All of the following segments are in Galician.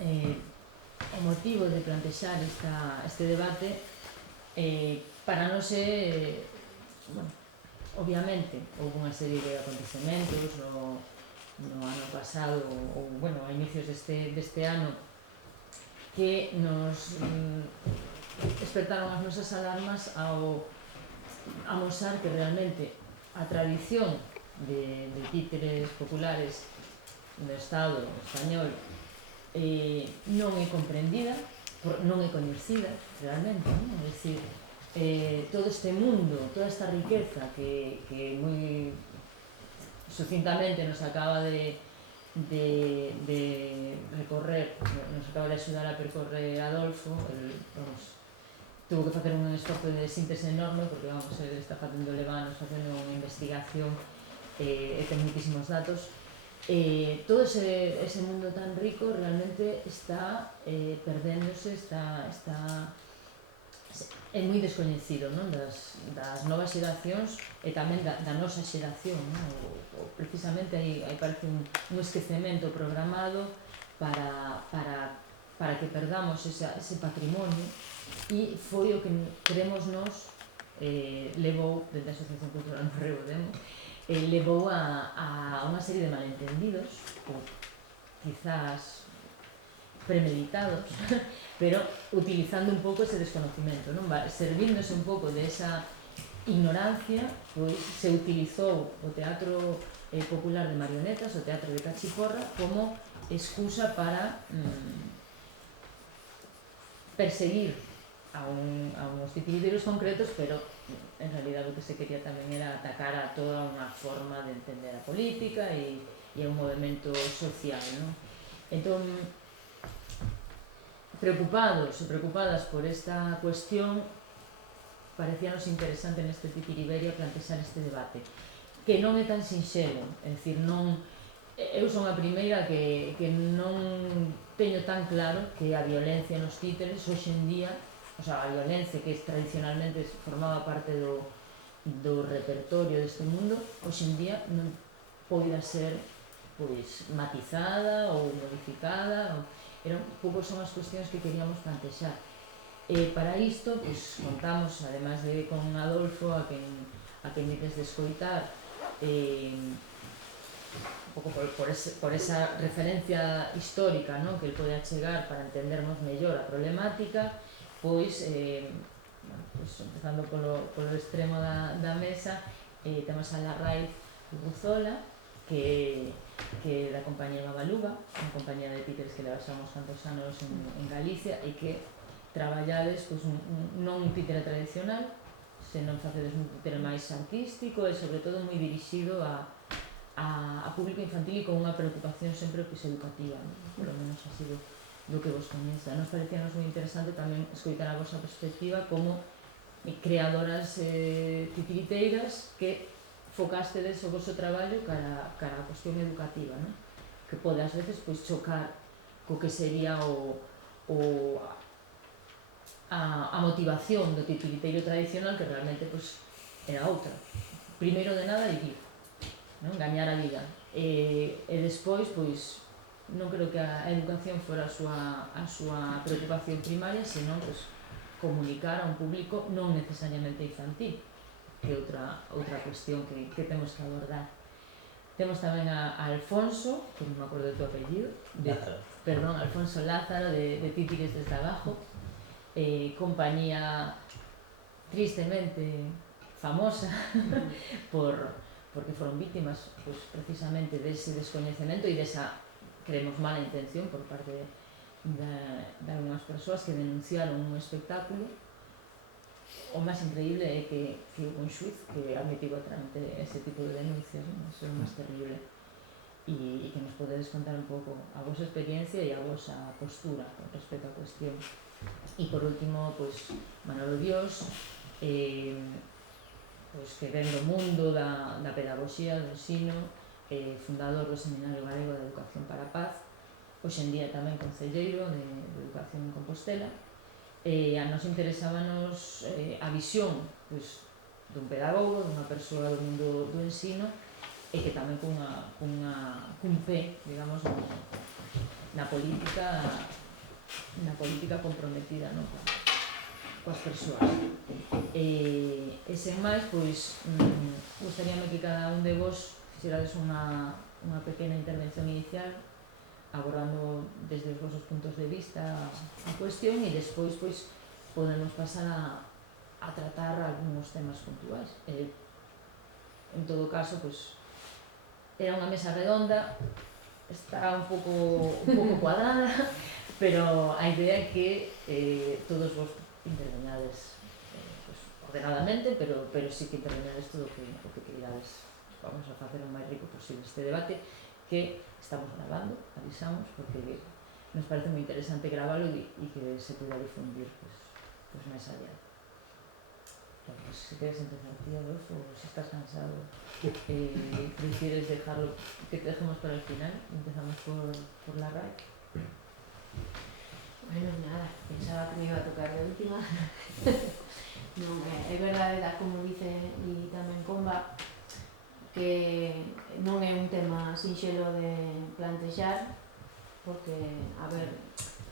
eh, o motivo de plantexar este debate para non ser, bueno, obviamente, houve unha serie de acontecementos no ano pasado ou, bueno, a inicios deste ano que nos despertaron as nosas alarmas ao amosar que realmente a tradición de títeres populares do Estado español non é comprendida, non é coñecida realmente, non? É dicir, todo este mundo, toda esta riqueza que moi sucintamente nos acaba de recorrer, nos acaba de axudar a percorrer Adolfo, tuvo que facer un esforzo de síntese enorme porque, vamos, ele está facendo levanos, facendo unha investigación e ten muitísimos datos. Todo ese mundo tan rico realmente está perdéndose, é moi descoñecido, non? Das novas xeracións e tamén da nosa xeración, non? Precisamente aí parece un esquecemento programado para que perdamos ese patrimonio, e foi o que creemos nos levou, desde a Asociación Cultural Morreo Demo, levou a unha serie de malentendidos, ou quizás premeditados, pero utilizando un pouco ese desconocimiento, non? Servíndose un pouco de esa ignorancia, pois se utilizou o teatro popular de marionetas, o teatro de Cachiporra, como excusa para perseguir a uns titiriteiros concretos, pero en realidad o que se quería tamén era atacar a toda unha forma de entender a política e a un movimento social, non? Entón, preocupados e preocupadas por esta cuestión, parecíanos interesante neste Titiriberia plantexar este debate, que non é tan sinxelo, é dicir, non, eu son a primeira que non teño tan claro que a violencia nos títeres hoxe en día, o sea, a violencia que tradicionalmente formaba parte do repertorio deste mundo, hoxe en día non poida ser matizada ou modificada, era un pouco son as cuestións que queríamos plantexar. Para isto, contamos, además de con Adolfo, a quen dices de escoitar, un pouco por esa referencia histórica, non? Que el pode achegar para entendernos mellor a problemática, empezando polo extremo da mesa, temos a Larraiz Urruzola, que da compañía Babaluga, unha compañía de títeres que leva xa uns cantos anos en Galicia, e que traballades non un títere tradicional, senón facedes un títere máis artístico e sobre todo moi dirixido a público infantil e con unha preocupación sempre educativa, polo menos así do que vos coñeza. Nos parecíanos moi interesante tamén escoitar a vosa perspectiva como creadoras titiriteiras que focastedes o vosso traballo cara a cuestión educativa, non? Que pode ás veces chocar co que sería a motivación do titiriteiro tradicional, que realmente era outra. Primeiro de nada, vivir, non? Gañar a vida. E despois, non creo que a educación fora a súa preocupación primaria, senón comunicar a un público non necesariamente infantil, que é outra cuestión que temos que abordar. Temos tamén a Alfonso, que non me acordo do teu apellido, Alfonso Lázaro, de Títires desde Abajo, compañía tristemente famosa porque foron vítimas precisamente dese descoñecemento e desa, creemos, mala intención por parte de algunhas persoas que denunciaron un espectáculo. O máis increíble é que fiu un xuiz que admitiu a trámite ese tipo de denuncias, iso é o máis terrible, e que nos podedes contar un pouco a vosa experiencia e a vosa postura con respecto á cuestión. E por último, Manolo Dios, que ven do mundo da pedagogía, do ensino, fundador do Seminario Galego de Educación para a Paz, hoxe en día tamén concelleiro de Educación en Compostela. A nos interesábanos a visión dun pedagogo, dunha persoa do mundo do ensino, e que tamén cun pé, digamos, na política comprometida, non? Coas persoas. E sen máis, pois, gostaríame que cada un de vos fixerades unha pequena intervención inicial abordando desde os vosos puntos de vista a cuestión e despois, pois, podemos pasar a tratar algúns temas puntuais. En todo caso, pois, era unha mesa redonda, está un pouco cuadrada, pero a idea é que todos vos interveñades ordenadamente, pero sí que interveñades todo o que queridades. Vamos a facer o máis rico posible este debate, que estamos gravando, avisamos, porque nos parece moi interesante gravalo e que se poida difundir pues máis adiante. Pues, se queres empezar ti, Adolfo, ou se estás cansado, prefieres dejarlo, que te dejemos para el final, empezamos por la RAE. Bueno, nada, pensaba que me iba a tocar de última. Non, é verdade, como dice e tamén Comba, que non é un tema sinxelo de plantexar, porque, a ver,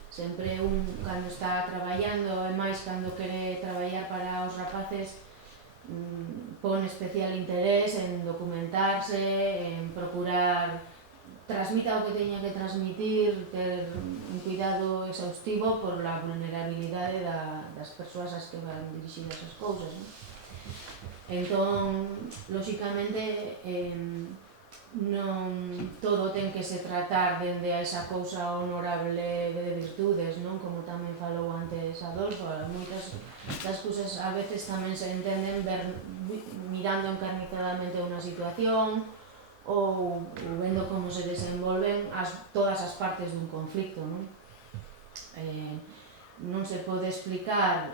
sempre un cando está traballando, e máis cando quere traballar para os rapaces, pon especial interés en documentarse, en procurar transmita o que teña que transmitir, ter un cuidado exhaustivo por la vulnerabilidade das persoas ás que van dirixidas as cousas, non? Entón, lóxicamente, non todo ten que se tratar dende a esa cousa honorable de virtudes, non? Como tamén falou antes Adolfo, moitas das cousas a veces tamén se entenden mirando encarnizadamente unha situación, ou vendo como se desenvolven todas as partes dun conflicto, non? Non se pode explicar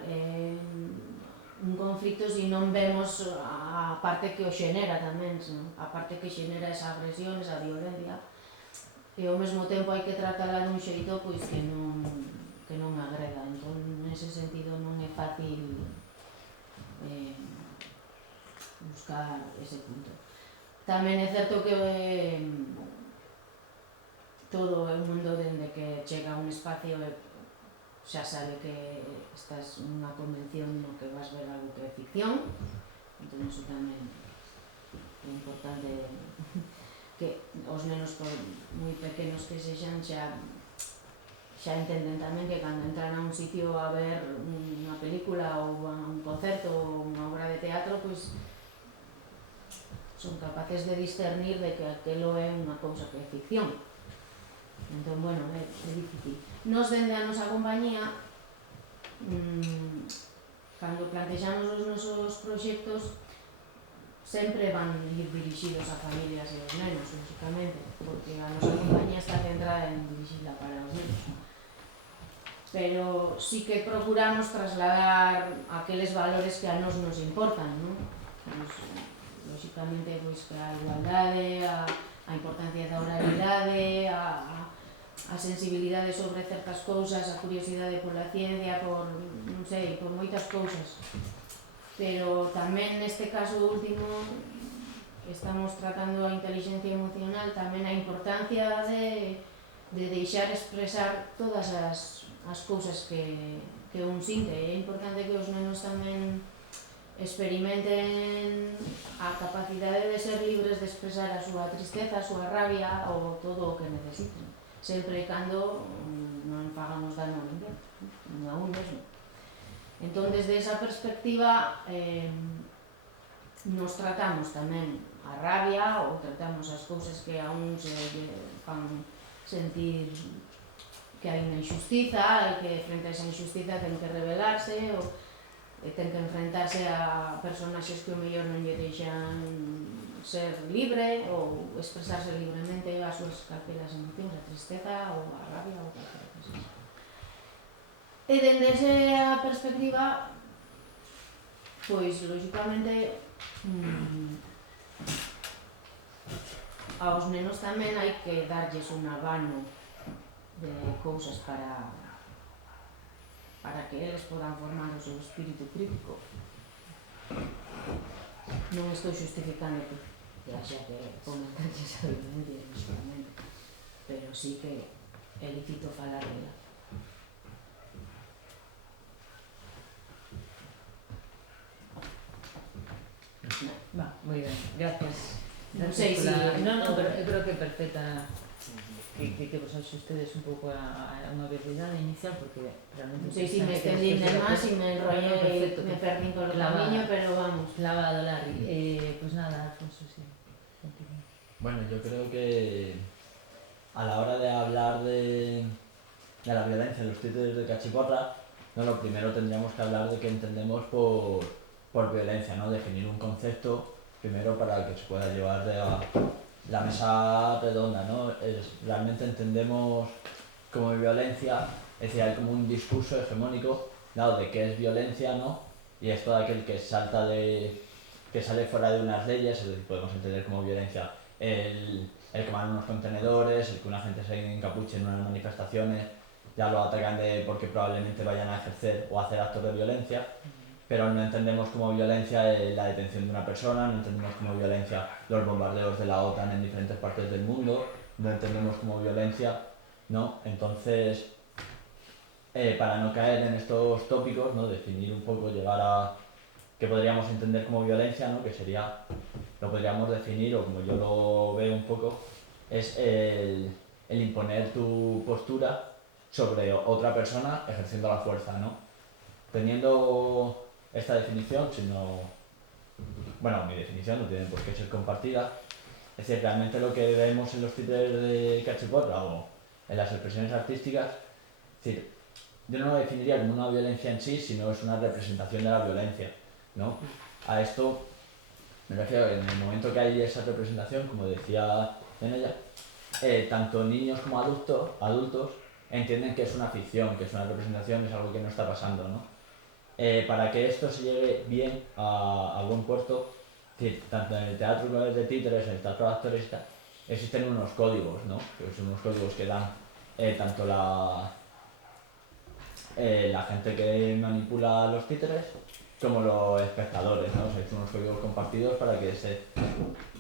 un conflicto se non vemos a parte que o xenera tamén, a parte que xenera esa agresión, esa violencia, e ao mesmo tempo hai que tratala dun xeito pois que non agreda. Entón, nese sentido non é fácil buscar ese punto. Tamén é certo que todo é un mundo dende que chega a un espacio e xa sabe que estás nunha convención no que vas ver algo que é ficción, entón iso tamén é importante que os nenos moi pequenos que sexan xa entenden tamén que cando entran a un sitio a ver unha película ou a un concerto ou unha obra de teatro, pois son capaces de discernir de que aquelo é unha cousa que é ficción. Entón, bueno, é difícil. Nos dende a nosa compañía, cando plantexamos os nosos proxectos, sempre van ir dirixidos a familias e aos nenos, lógicamente, porque a nosa compañía está centrada en dirixila para os nenos. Pero sí que procuramos trasladar aqueles valores que a nos importan, non? Lógicamente, pois, que a igualdade, a importancia da oralidade, a sensibilidade sobre certas cousas, a curiosidade pola ciencia, por, non sei, por moitas cousas. Pero tamén neste caso último estamos tratando a intelixencia emocional, tamén a importancia de deixar expresar todas as cousas que un sinte. É importante que os nenos tamén experimenten a capacidade de ser libres de expresar a súa tristeza, a súa rabia ou todo o que necesiten, sempre e cando non fagamos dano a ninguén, non a un mesmo. Entón, desde esa perspectiva, nos tratamos tamén a rabia ou tratamos as cousas que a un se fan sentir que hai unha injustiza e que frente a esa injustiza ten que rebelarse ou ten que enfrentarse a personaxes que o mellor non lle deixan ser libre ou expresarse libremente as súas calqueras emocións, a tristeza ou a rabia ou calquera que sexa. E dende esa perspectiva, pois, lógicamente, aos nenos tamén hai que darlles un abano de cousas para que eles podan formar o seu espírito crítico. Non estou justificando que haxa que fomentarlles a violencia, pero sí que é lícito falar dela. Va, moi ben, gracias. Non sei se... No, pero eu creo que perfecta que vos ustedes un pouco a unha velocidade inicial, porque realmente... Non sei se me extendín de máis, se me enrollé, me perdín polo camiño, pero vamos. Clavado, Larry. Pues nada, Alfonso, sí. Continúa. Bueno, yo creo que a la hora de hablar de la violencia en los títulos de Cachiporra, no, lo primero tendríamos que hablar de qué entendemos por violencia, ¿no? Definir un concepto primero para que se pueda llevar de la mesa redonda, ¿no? Realmente entendemos como violencia, es decir, hay como un discurso hegemónico, dado de qué es violencia, ¿no? Y es todo aquel que que sale fuera de unas leyes, es decir, podemos entender como violencia el quemar unos contenedores, el que una gente se encapuche en unas manifestaciones, ya lo atacan porque probablemente vayan a ejercer o hacer actos de violencia, pero no entendemos como violencia la detención de una persona, no entendemos como violencia los bombardeos de la OTAN en diferentes partes del mundo, no entendemos como violencia, ¿no? Entonces, para no caer en estos tópicos, ¿no? Definir un poco, llegar a qué podríamos entender como violencia, ¿no? Que sería, lo podríamos definir, o como yo lo veo un poco, es el imponer tu postura sobre otra persona ejerciendo la fuerza, ¿no? Teniendo esta definición, bueno, mi definición no tiene por qué ser compartida, es decir, realmente lo que vemos en los títulos de Cachiporra o en las expresiones artísticas, es decir, yo no lo definiría como una violencia en sí, sino es una representación de la violencia, ¿no? A esto me refiero en el momento que hay esa representación, como decía en ella, tanto niños como adultos entienden que es una ficción, que es una representación, es algo que no está pasando, ¿no? Para que esto se llegue bien a buen puerto, tanto en el teatro de títeres, en el teatro de actores, existen unos códigos, ¿no? Que son unos códigos que dan tanto la gente que manipula los títeres como los espectadores, ¿no? Se han hecho unos códigos compartidos para que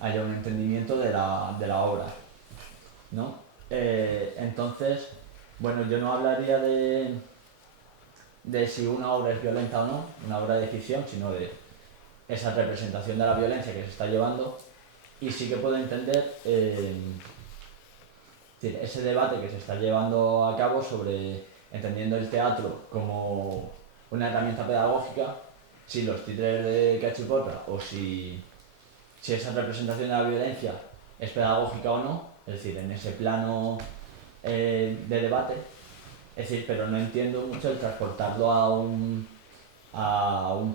haya un entendimiento de la obra, ¿no? Entonces, bueno, yo no hablaría de si una obra es violenta o no, una obra de ficción, sino de esa representación de la violencia que se está llevando, y sí que puedo entender ese debate que se está llevando a cabo sobre entendiendo el teatro como una herramienta pedagógica, si los títeres de Cachiporra o si esa representación de la violencia es pedagógica o no, es decir, en ese plano de debate, es decir, pero no entiendo mucho el transportarlo a un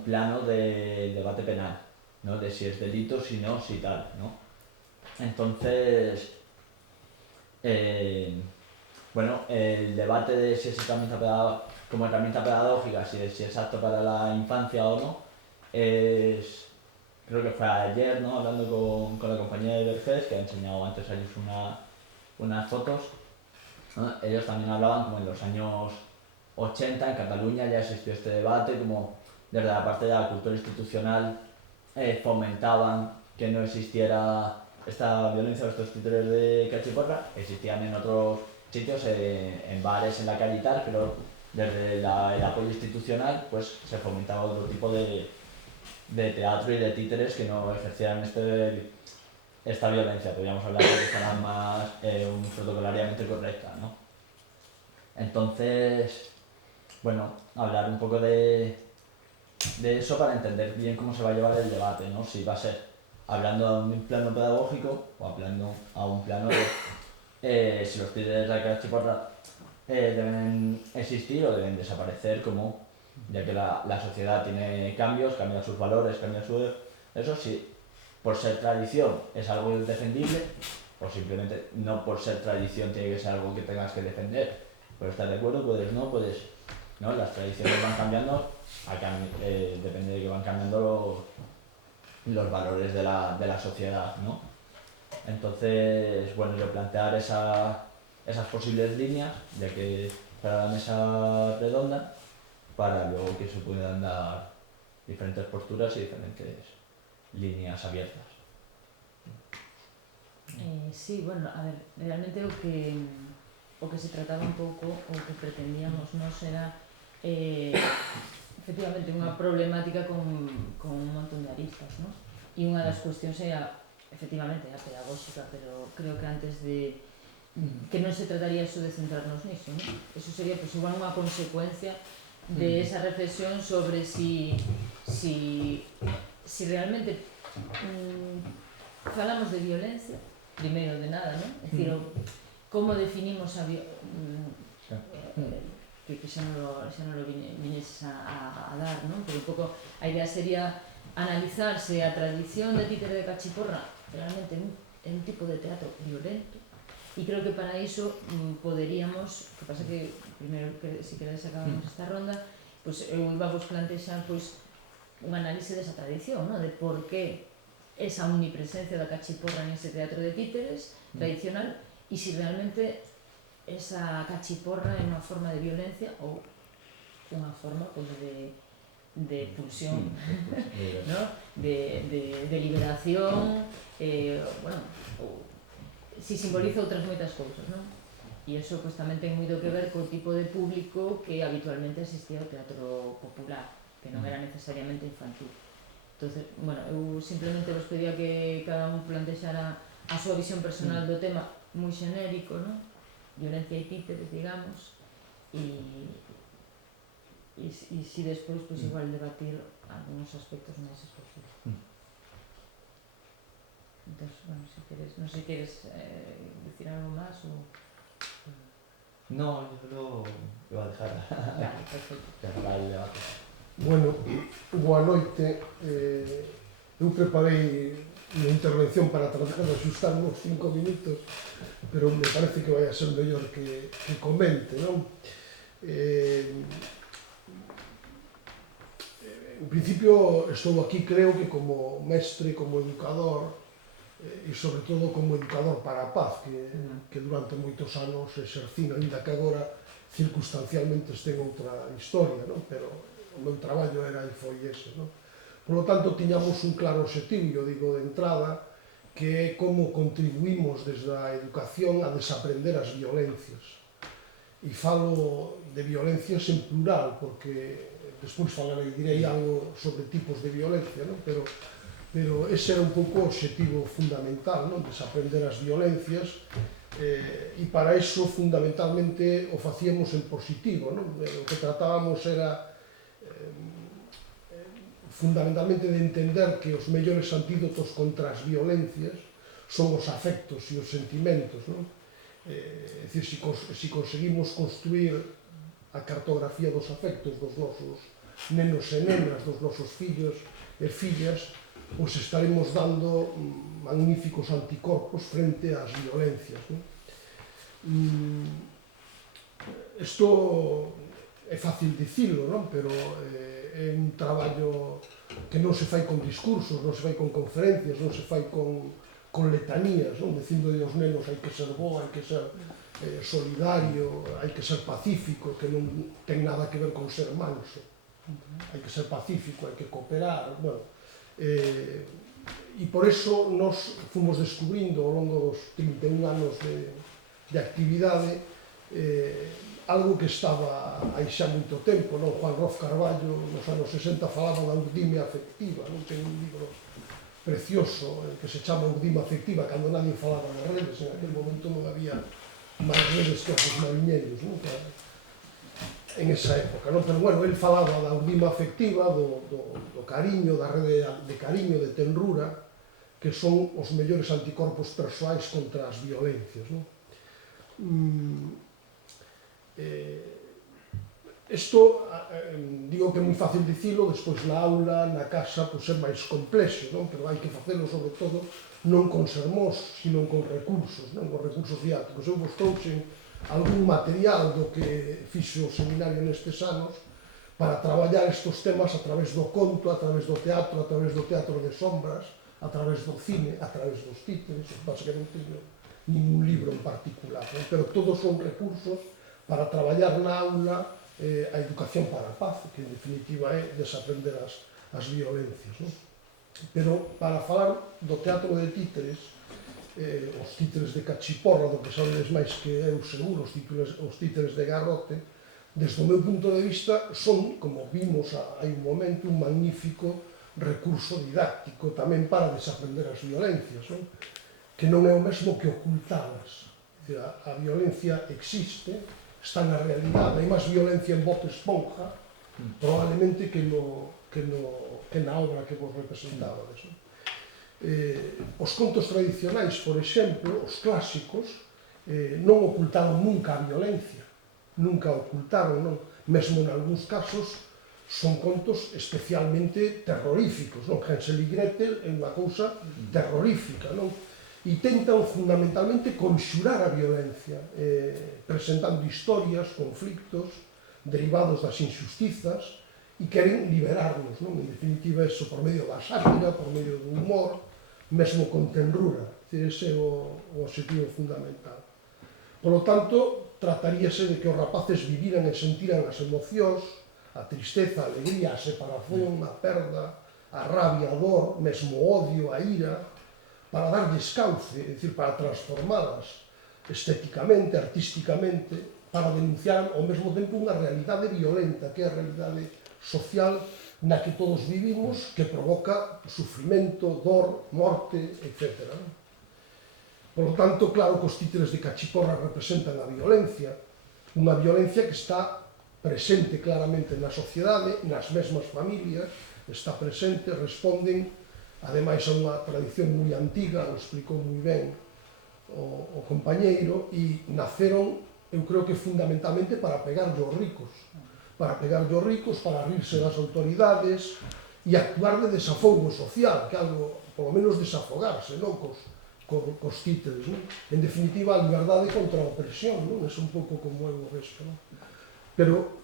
plano de debate penal, ¿no? De si es delito, si no, si tal, ¿no? Entonces, bueno, el debate de si es como herramienta pedagógica, si es apto para la infancia o no, creo que fue ayer, ¿no? Hablando con la compañía de Vergés, que ha enseñado antes a ellos unas fotos, ¿no? Ellos también hablaban como en los años 80 en Cataluña ya existió este debate, como desde la parte de la cultura institucional fomentaban que no existiera esta violencia o estos títulos de Cachiporra, existían en otros sitios, en bares, en la calle y tal, pero desde el apoyo institucional pues se fomentaba otro tipo de teatro y de títeres que no ejercieran esta violencia, podríamos hablar de que fueran más protocolariamente correcta, ¿no? Entonces, bueno, hablar un poco de eso para entender bien cómo se va a llevar el debate, ¿no? Si va a ser hablando a un plano pedagógico o hablando a un plano de si los títeres de Cachiporra deben existir o deben desaparecer, como ya que la sociedad tiene cambios, cambian sus valores, cambian eso, si por ser tradición es algo defendible o simplemente no por ser tradición tiene que ser algo que tengas que defender. Puedes estar de acuerdo, puedes no, las tradiciones van cambiando, depende de que van cambiando los valores de la sociedad, ¿no? Entonces, bueno, yo plantear esas posibles líneas, ya que para la mesa redonda, para luego que se puedan dar diferentes posturas y diferentes líneas abiertas. Sí, bueno, a ver, realmente o que o que se trataba un pouco, o que pretendíamos nos era efectivamente unha problemática con un montón de aristas, non? E unha das cuestións era efectivamente a pedagóxica, pero creo que antes de que non se trataría só de centrarnos niso, non? Eso sería pues, igual unha consecuencia de esa reflexión sobre si realmente falamos de violencia, primeiro de nada, non? É dicir, como definimos a que xa non lo viñeses a dar, non? Pero un pouco a idea sería analizar se a tradición de Títere de Cachiporra realmente é un tipo de teatro violento, e creo que para iso poderíamos, que pasa que primeiro que se queredes acabamos esta ronda, pois eu iba vos plantexar pois un análise desa tradición, non? De por que esa omnipresencia da cachiporra nese teatro de títeres tradicional e se realmente esa cachiporra é unha forma de violencia ou unha forma pois, de pulsión, ¿no? de liberación, bueno, si simboliza outras moitas cousas, non? E iso pues, tamén ten moito que ver co tipo de público que habitualmente asistía ao teatro popular, que non era necesariamente infantil. Entonces, bueno, eu simplemente vos pedía que cada un plantexara a súa visión personal do tema moi xenérico, non? Violencia e títeres, digamos, e si despois, pues, igual debatir algúns aspectos máis específicos. Entón, bueno, si queres, non sei, queres decir algo máis ou... No, yo lo iba a dejar Vale, perfecto. para el debate. Bueno, boa noite. Eu preparei unha intervención para tratar de axustar uns 5 minutos, pero me parece que vai a ser mellor que comente, non? En principio estou aquí, creo que como mestre, como educador, e sobre todo como educador para a paz, que durante moitos anos exercín, ainda que agora circunstancialmente este en outra historia, non? Pero o meu traballo era e foi ese, non? Por lo tanto, tiñamos un claro objetivo, eu digo de entrada, que é como contribuímos desde a educación a desaprender as violencias. E falo de violencias en plural, porque despois falarei, direi algo sobre tipos de violencia, non? Pero ese era un pouco o objetivo fundamental, non? Desaprender as violencias, e para iso fundamentalmente o facíamos en positivo, non? O que tratábamos era fundamentalmente de entender que os mellores antídotos contra as violencias son os afectos e os sentimentos, non? É dicir, se conseguimos construir a cartografía dos afectos dos nosos nenos e nenas, dos nosos fillos e fillas, pois estaremos dando magníficos anticorpos frente ás violencias, non? Isto é fácil dicilo, non? Pero é un traballo que non se fai con discursos, non se fai con conferencias, non se fai con letanías, non? Dicindo aos nenos hai que ser bo, hai que ser solidario, hai que ser pacífico, que non ten nada que ver con ser manso. Hai que ser pacífico, hai que cooperar, bueno. E por eso nos fomos descubrindo ao longo dos 31 anos de actividade algo que estaba aí xa moito tempo, non? Juan Roz Carballo nos anos 60 falaba da urdimia afectiva, non? Ten un libro precioso que se chama Urdima afectiva, cando nadie falaba de redes, en aquel momento non había máis redes que os mariñeiros, non? En esa época, non? Pero bueno, el falaba da urdima afectiva, do cariño, da rede de cariño, de tenrura, que son os mellores anticorpos persoais contra as violencias, non? Isto, digo que é moi fácil dicilo, despois na aula, na casa, pois é máis complexo, non? Pero hai que facelo, sobre todo, non con sermós, sino con recursos, non? Con recursos didácticos. Eu vos trouxen algún material do que fixo o seminario nestes anos para traballar estes temas a través do conto, a través do teatro de sombras, a través do cine, a través dos títeres, o que pasa que non teño ningún libro en particular, non? Pero todos son recursos para traballar na aula a educación para a paz, que en definitiva é desaprender as violencias, non? Pero para falar do teatro de títeres, os títeres de Cachiporra, do que sabedes máis que eu seguro, os títeres de Garrote, desde o meu punto de vista, son, como vimos hai un momento, un magnífico recurso didáctico tamén para desaprender as violencias, non? Que non é o mesmo que ocultalas. A violencia existe, está na realidade, hai máis violencia en Bob Esponja, probablemente que na obra que vos representabades. Os contos tradicionais, por exemplo, os clásicos, non ocultaron nunca a violencia, nunca ocultaron, non? Mesmo en algúns casos son contos especialmente terroríficos, non? Hansel e Gretel é unha cousa terrorífica, non? E tentan fundamentalmente conxurar a violencia, presentando historias, conflictos derivados das injustizas, e queren liberarnos, non? En definitiva, eso por medio da sátira, por medio do humor, mesmo con tenrura. Ese é o objetivo fundamental. Por lo tanto, trataríase de que os rapaces viviran e sentiran as emocións, a tristeza, a alegría, a separación, a perda, a rabia, a dor, mesmo o odio, a ira, para darlles cauce, é dicir, para transformalas estéticamente, artísticamente, para denunciar ao mesmo tempo unha realidade violenta, que é a realidade social na que todos vivimos, que provoca sufrimento, dor, morte, etc. Por lo tanto, claro que os títeres de Cachiporra representan a violencia, unha violencia que está presente claramente na sociedade, nas mesmas familias, está presente, responden ademais a unha tradición moi antiga, o explicou moi ben o compañeiro, e naceron, eu creo que fundamentalmente para pegarlle aos ricos, para rirse das autoridades e actuar de desafogo social, que algo, polo menos desafogarse, non? Cos títeres, non? En definitiva, a liberdade contra a opresión, non? É un pouco como eu o resto, non? Pero,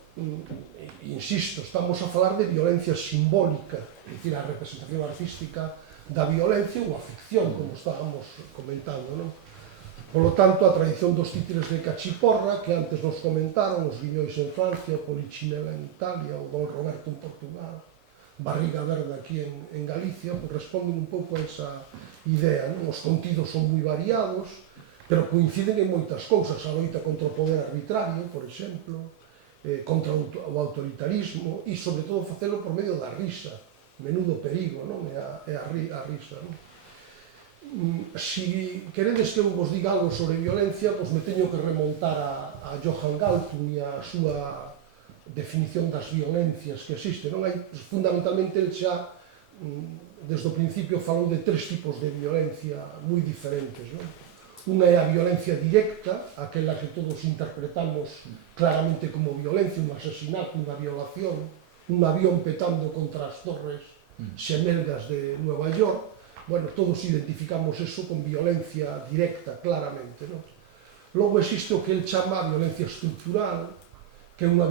insisto, estamos a falar de violencia simbólica, é dicir, a representación artística da violencia ou a ficción, como estábamos comentando, non? Por lo tanto, a tradición dos títeres de Cachiporra, que antes nos comentaron, os Guiñois en Francia, o Polichinela en Italia, o Don Roberto en Portugal, Barriga Verde aquí en Galicia, pues responden un pouco a esa idea, non? Os contidos son moi variados, pero coinciden en moitas cousas, a loita contra o poder arbitrario, por exemplo, contra o autoritarismo, e sobre todo facelo por medio da risa, menudo perigo, non? É a risa, non? Si queredes que eu vos diga algo sobre violencia, pois me teño que remontar a Johann Galtung e a súa definición das violencias que existen, non? Hai, fundamentalmente, el xa, desde o principio, falou de tres tipos de violencia moi diferentes, non? Unha é a violencia directa, aquela que todos interpretamos claramente como violencia, un asesinato, unha violación, un avión petando contra as torres xemelgas de Nueva York. Bueno, todos identificamos eso con violencia directa, claramente, non? Logo existe o que el chama a violencia estructural, que é unha